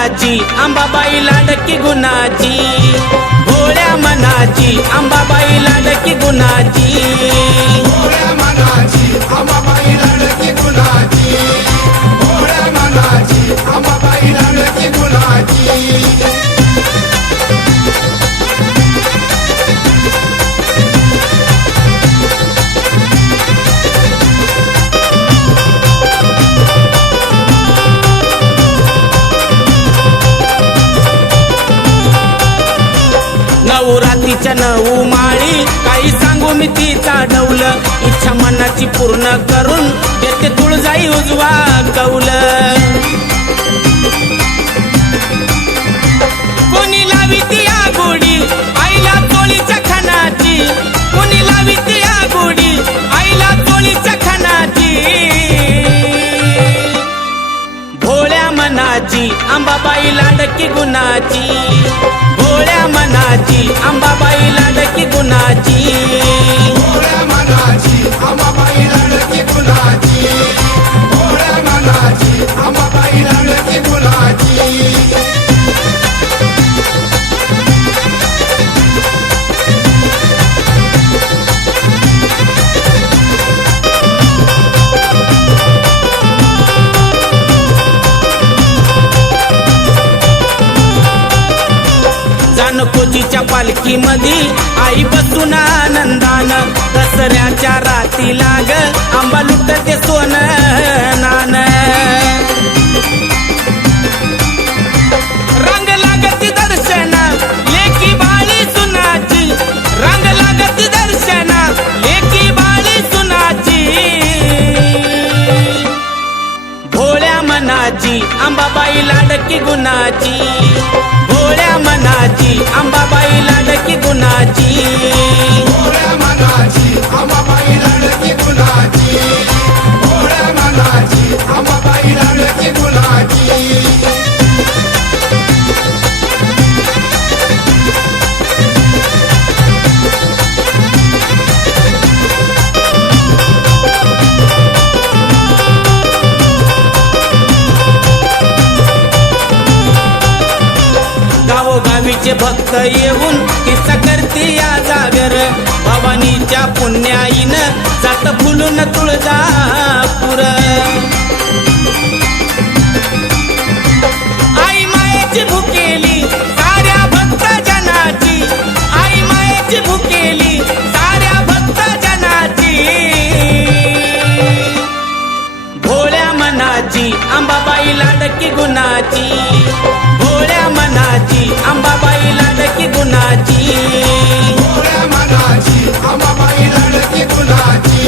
मनाची अंबाबाई लाडकी गुणाची, भोळ्या मनाची अंबाबाई लाडकी गुणाची, भोळ्या मनाची अंबाबाई लाडकी गुणाची, भोळ्या मनाची अंबाबाई लाडकी गुणाची। नवरात्रीच्या 9 माळी काही सांगू मी तिचा ढवल, इच्छा मनाची पूर्ण करून देते तुळजाई उजवा कौल। कोणी लावी ती आगोडी आईला चोळीच्या खानाची, कोणी लावी ती आगोडी आईला चोळीच्या खानाची, भोळ्या मनाची अंबाबाई लाडकी गुणाची, भोळ्या मनाची अंबाबाई लाडकी गुणाची, भोळ्या मनाची अंबाबाई लाडकी गुणाची, भोळ्या मनाची अंबाबाई लाडकी गुणाची। कोचीच्या पालखी मध्ये आई बसून आनंदान, दसऱ्याच्या राती लाग आंबा लुटते सोन नान, रंग लागती दर्शन लेकी बाळी सुनाची, रंग लागती दर्शन लेकी बाळी सुनाची, भोळ्या मनाची अंबाबाई लाडकी गुणाची, भोळ्या मनाची अंबाबाई लाडकी गुणाची, भोळ्या मनाची अंबाबाई लाडकी गुणाची, भोळ्या मनाची अंबाबाई लाडकी गुणाची। गावोगावीचे भक्त येऊन किस्सा करते या जागर, भवानीच्या पुण्याईनं जात फुलून तुळजापूर, आई मायेची भुकेली साऱ्या भक्त जनाची, आई मायेची भुकेली साऱ्या भक्त जनाची, भोळ्या मनाची अंबाबाई लाडकी गुणाची, भोळ्या मनाची अंबाबाई लाडकी गुणाची, भोळ्या मनाची अंबाबाई लाडकी गुणाची,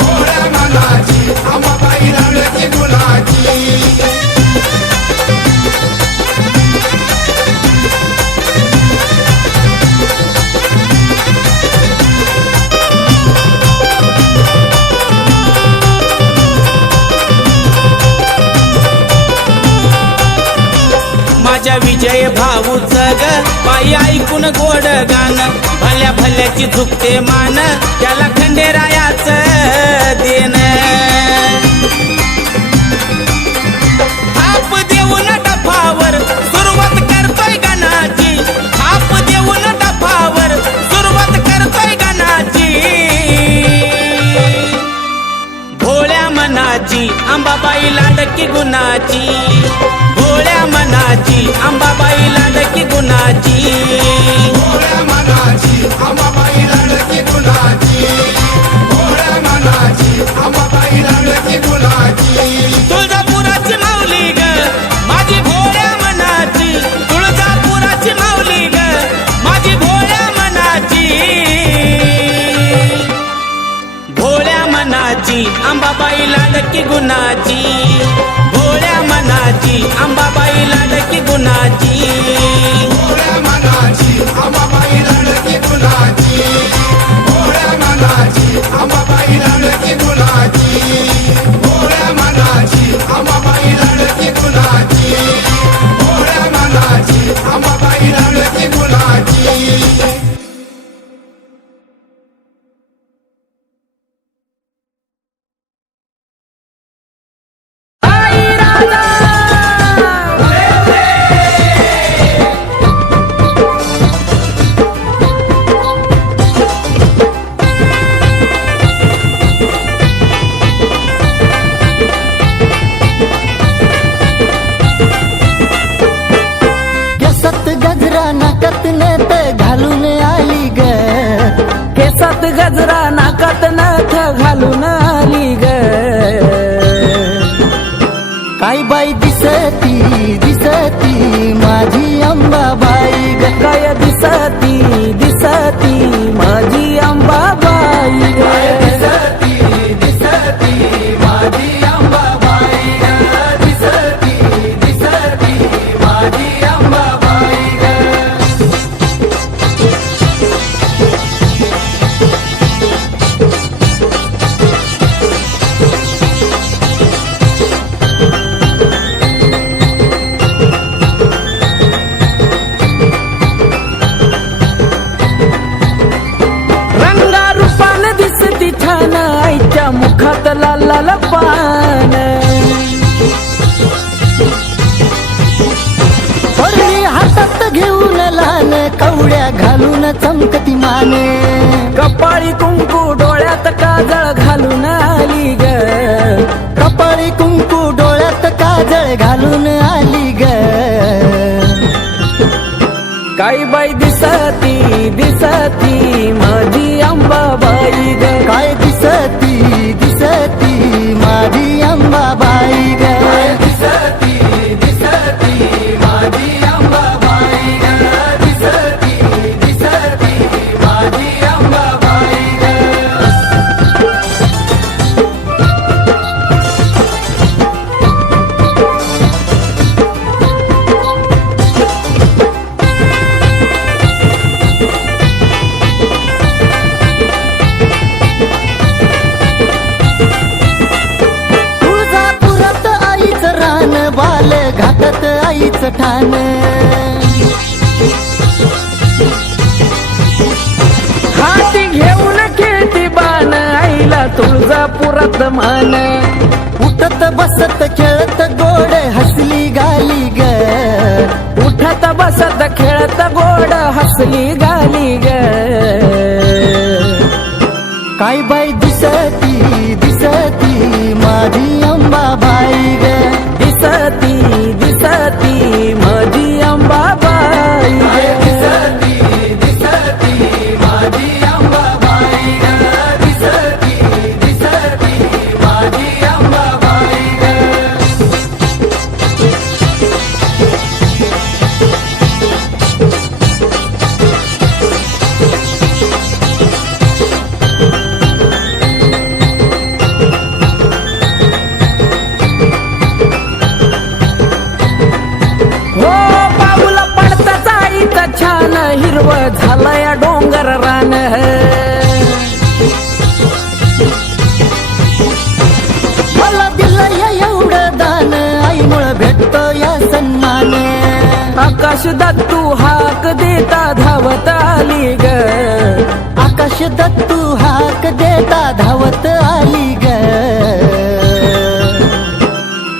भोळ्या मनाची अंबाबाई लाडकी गुणाची। माझ्या विजय भाऊचं ग पायी ऐकून गोड गाण, भल्या भल्याची झुकते मान त्याला खंडेरायाचं देण, थाप देऊन डफावर सुरुवात करतोय गाण्याची, थाप देऊन डफावर सुरुवात करतोय गाण्याची, भोळ्या मनाची अंबाबाई लाडकी गुणाची, भोळ्या मनाची अंबाबाई लाडकी गुणाची, भोळ्या मनाची अंबाबाई लाडकी गुणाची, भोळ्या मनाची अंबाबाई लाडकी गुणाची। तुळजापुराची माऊली ग माझी भोळ्या मनाची, तुळजापुराची माऊली ग माझी भोळ्या मनाची, भोळ्या मनाची अंबाबाई लाडकी गुणाची, भोळ्या मनाची अंबाबाई लाडकी गुणाची। दिसती दिसती माझी अंबाबाई ग. काय दिसती दिसती माझी अंबाबाई ग. दिसती दिसती माझी अंबाबाई ग. दिसती दिसती माझी अंबाबाई ग. रंगारूपान दिसती छान आईच्या मुखात लाल लाल पान. परळी हातात घेऊन लहान कवड्या घालून चमकती माने. कपाळी कुंकू डोळ्यात काजळ घालून आली ग. कपाळी कुंकू डोळ्यात काजळ घालून आली ग. काय बाई दिसती दिसती माझी अंबाबाई ग. काय दिसती दिसती माझी अंबाबाई ग. दिसती दिसती माझी अंबाबाई ग. दिसती दिसती माझी अंबाबाई ग. तुळजापुरात आईचं रान बाल घाटात आईचं ठाण. हाती घेऊन खेळती बाण आईला तुळजापुरात मान. उठत बसत खेळत गोड हसली गाली ग. उठत बसत खेळत गोड हसली गाली ग. काय बाई दिसती दिसती माझी अंबाबाई ग. दिसती दिसती माझी अंबाबाई ग. दिसती दिसती माझी अंबाबाई ग. दिसती दिसती माझी अंबाबाई ग. हो पाऊला पडताच आईचा छान हिरव झालंय डोंगर रान. मला दिलं एवढं दान आईमुळं भेटतो या सन्मान. आकाश दत्तू हाक देता धावत आली ग. आकाश दत्तू हाक देता धावत आली ग.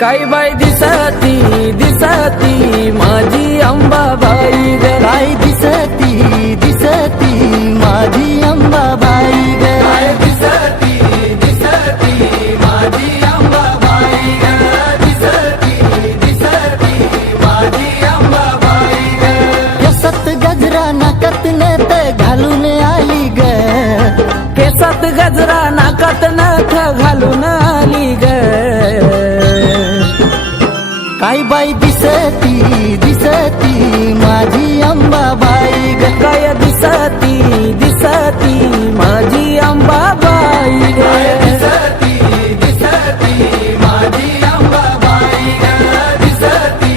काय बाई दिसती दिसती माझी अंबाबाई ग. काय दिसती दिसती माझी अंबाबाई ग. दिसती दिसती माझी अंबाबाई ग. दिसती दिसती माझी अंबाबाई ग. केसात गजरा नाकात नथ घालून आली ग. केसात गजरा नाकात नथ घालून आली ग. काय बाई दिसती दिसती माझी अंबाबाई ग. काय दिसती दिसती माझी अंबाबाई ग. दिसती दिसती माझी अंबाबाई ग. दिसती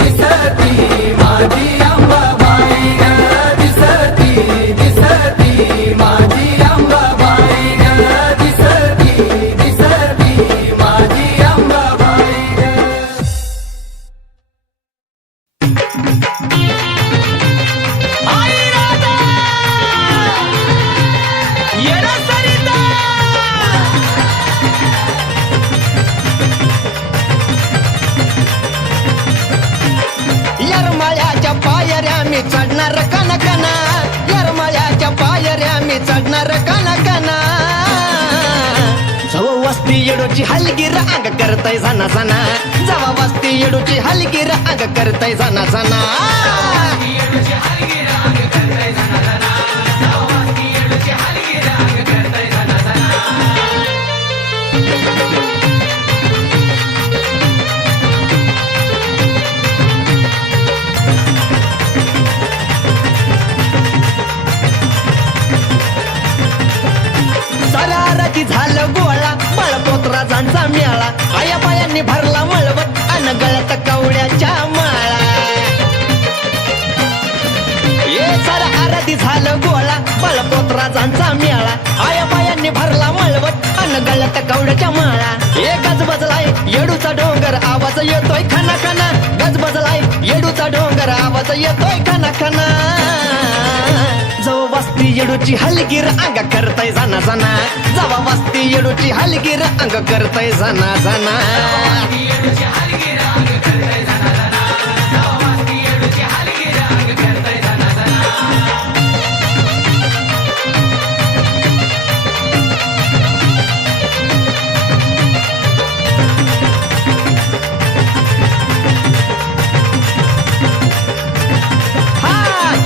दिसती माझी अंबाबाई ग. दिसती दिसती माझी अंबाबाई ग. दिसती दिसती माझी अंबाबाई ग. यरमाळ्याच्या पायऱ्या मी चढणार कनकना. यरमाळ्याच्या पायऱ्या मी चढणार कनकना. जव वस्ती येडूची हलगीर अंग करतय सना सना. जवा वस्ती येडूची हलगीर अंग करतय सना सना. जांचा मेळा आया बायांनी भरला मळवट अन गळ्यात कवड्याच्या माळा ये सारा आराधी झालं गोळा बळपोत्रा जांचा मेळा आया बायांनी भरला मळवट अन गळ्यात कवड्याच्या माळा ये गजबजलाय येडूचा डोंगर आवाज येतोय खना खना गजबजलाय येडूचा डोंगर आवाज येतोय खना खना जवा वस्ती येडूची हलगीर अंग करतय जाना जाना जवा वस्ती येडूची हलगीर अंग करतय जाना जाना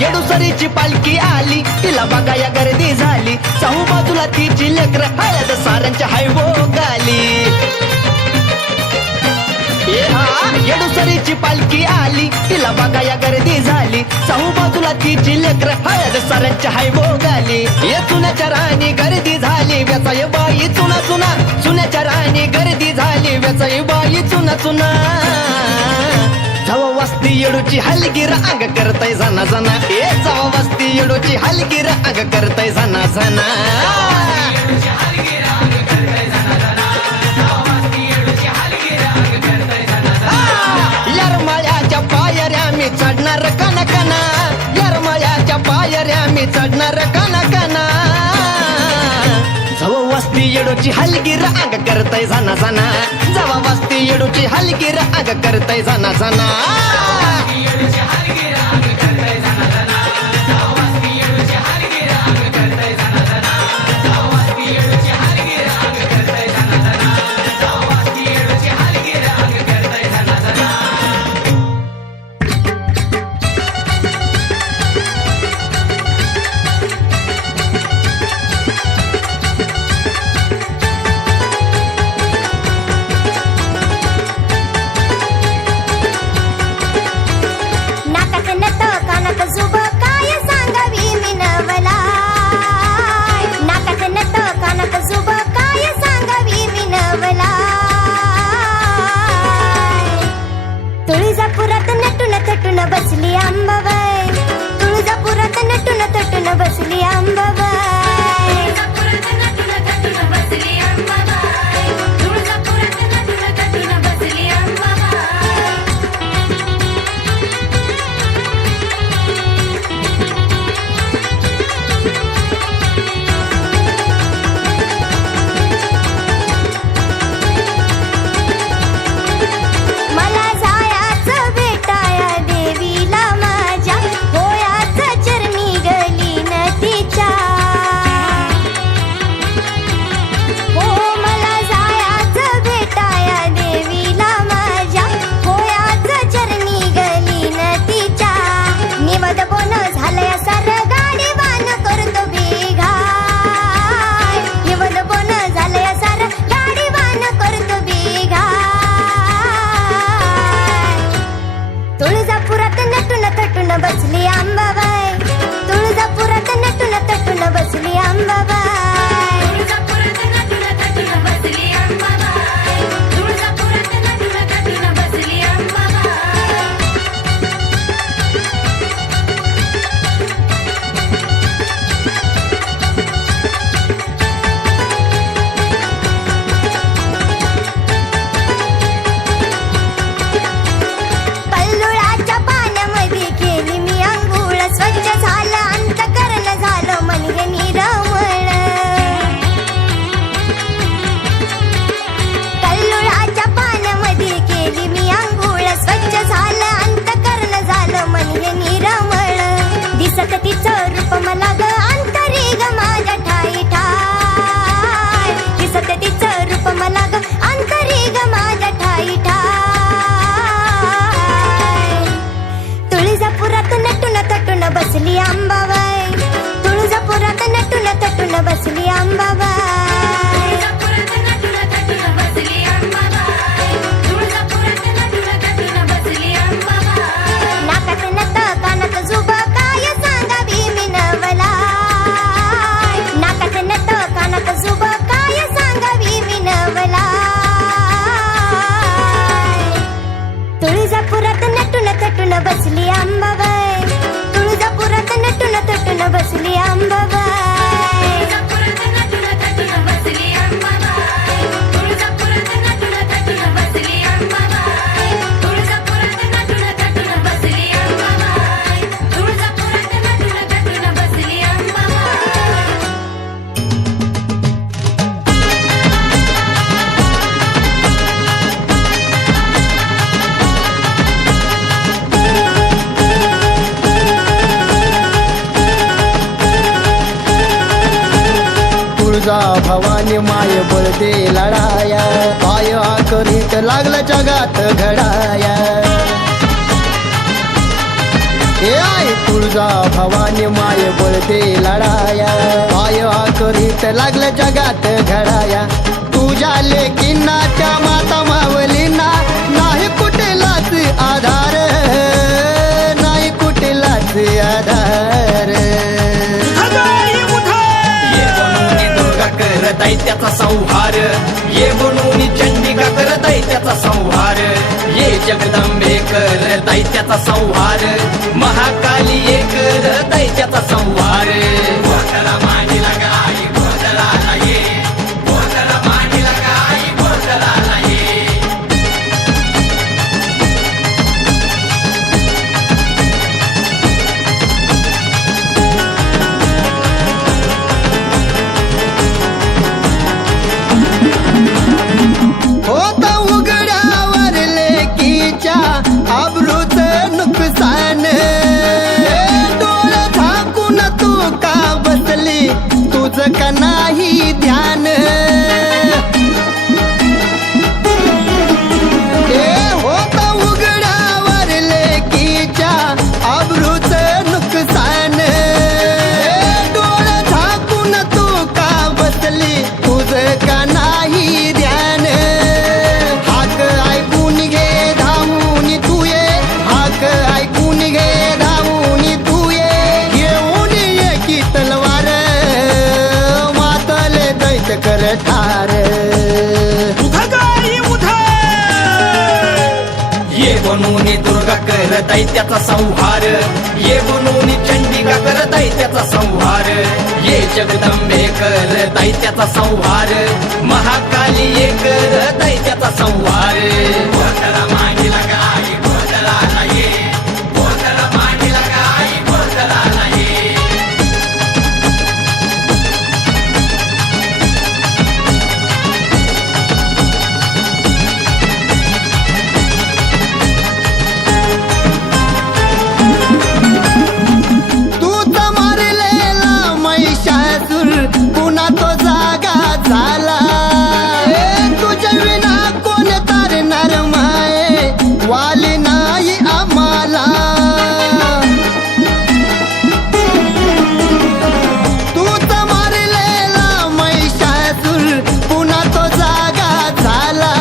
येडूसरीची पालखी आली तिला बघाया गर्दी झाली चहू बाजूला तिची लेकर हळद साऱ्यांच्या हायवो गाली येडूसरीची पालखी आली तिला बघाया गर्दी झाली चहू बाजूला तिची लेकर हळद साऱ्यांच्या हायवो गाली ये चुन्याच्या राणी गर्दी झाली व्यचाय बाई चुना चुना चुन्याच्या राणी गर्दी झाली व्यचाय बाई चुना चुना जवा वस्ती येडूची हलगीर अंग करतय जाना जाना ए जवा वस्ती येडूची हलगीर अंग करतय जाना जाना यरमाळ्याच्या पायऱ्या मी चढणार कना कना यरमाळ्याच्या पायऱ्या मी चढणार कना कना जवा वस्ती येडूची हलगीर अंग करतय जाना जाना जवा वस्ती येडूची हलगीर अंग करतय जाना जाना तुळजापुरात नटून थटून बसली अंबाबाई तुळजापुरात नटून थटून बसली अंबाबाई मला जायाचं भेटाया देवीला माझ्या होयाचं चरणी गली नदीच्या हो मला जायाचं भेटाया देवीला माझ्या होयाचं चरणी गली नदीच्या निवद बोन झालंय सर गाडी वान करतो बेघाय निवद बोन झालंय सर गाडी वान करतो बेघाय तुळजापुरात नटून थटून बसली अंबाबाई तुळजापुरात नटून थटून बसली अंबाबाई पल्लुळाच्या पाण्यामध्ये केली मी अंघोळ स्वच्छ झालं अंतकरण झालं मन हे निरमळ पल्लुळाच्या पाण्यामध्ये केली मी अंघोळ स्वच्छ झालं अंतकरण झालं मन हे निरमळ दिसत तिचं रूप मला ग अंतरी ग माझ्या ठाई ठाय दिसत तिचं रूप मला ग अंतरी ग माझ्या ठाई ठाय तुळजापुरात नटून थटून बसली अंबाबाई तुळजापुरात नटून थटून बसली अंबाबाई नाकात नथ कानात जुब काय सांगावी मी नवलाय नाकात नथ कानात जुब काय सांगावी मी नवलाय नटून बसली अंबाबाई तुळजापुरात नटून थटून बसली अंबाबाई तुळजा भवानी माय बळदे लढाया पाय करीत लागलं जगात घडाया हे आई तुळजा भवानी माय बळदे लढाया पाय करीत लागलं जगात घडाया तुझ्या लेकींना त्या माता मावलींना नाही कुठलाच आधार नाही कुठलाच आधार दैत्याचा संहार ये म्हणून चंडिका कर दैत्याचा संहार ये जगदंबे कर दैत्याचा संहार महाकाली ये कर दैत्याचा संहार गोंधळा मांडीला गाई गोंधळाला ये गोंधळा मांडीला गाई गोंधळाला ये होत उघड्यावर लेकीच्या आबरूच नुकसान डोळं झाकून तू का बसली तुझं का नाही ध्यान होत उघड्यावर लेकीच्या आबरूच नुकसान डोळं झाकून तू का बसली तुझं का नाही ध्यान हाक ऐकून घे धावून तू ये हाक ऐकून घे धावून तू ये घेऊन ये की तलवार मातले दैत कर ठार ये बनून दुर्गा कर दैत्याचा संहार ये बनून चंडिका कर दैत्याचा संहार ये जगदंबे कर दैत्याचा संहार महाकाली ये कर दैत्याचा संहार गोंधळा मांडीला गाई गोंधळाला ये गोंधळा मांडीला गाई गोंधळाला ये तूच मारलेला महिषासूर पुन्हा तो जागा झाला तुझ्या विना कोण तारणार माये वाली नाही आम्हाला तूच मारलेला महिषासूर पुन्हा तो जागा झाला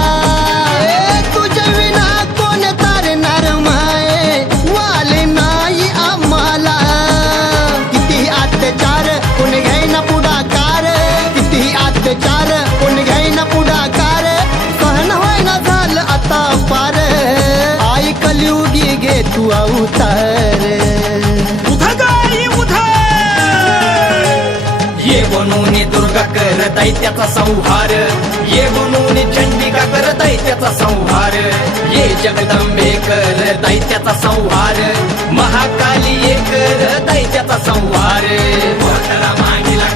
तुझ्या विना कोण तारणार माये वाली नाही आम्हाला किती अत्याचार कोण घ्यायना पुढाकार किती अत्याचार कोण घ्यायना पुढाकार सहन व्हायना झालं आता पार आई कलियुगी घे तू अवतार ये बनून दुर्गा कर दैत्याचा संहार ये बनून चंडिका कर दैत्याचा संहार ये जगदंबे कर दैत्याचा संहार महाकाली ये कर दैत्याचा संहार गोंधळा मांडीला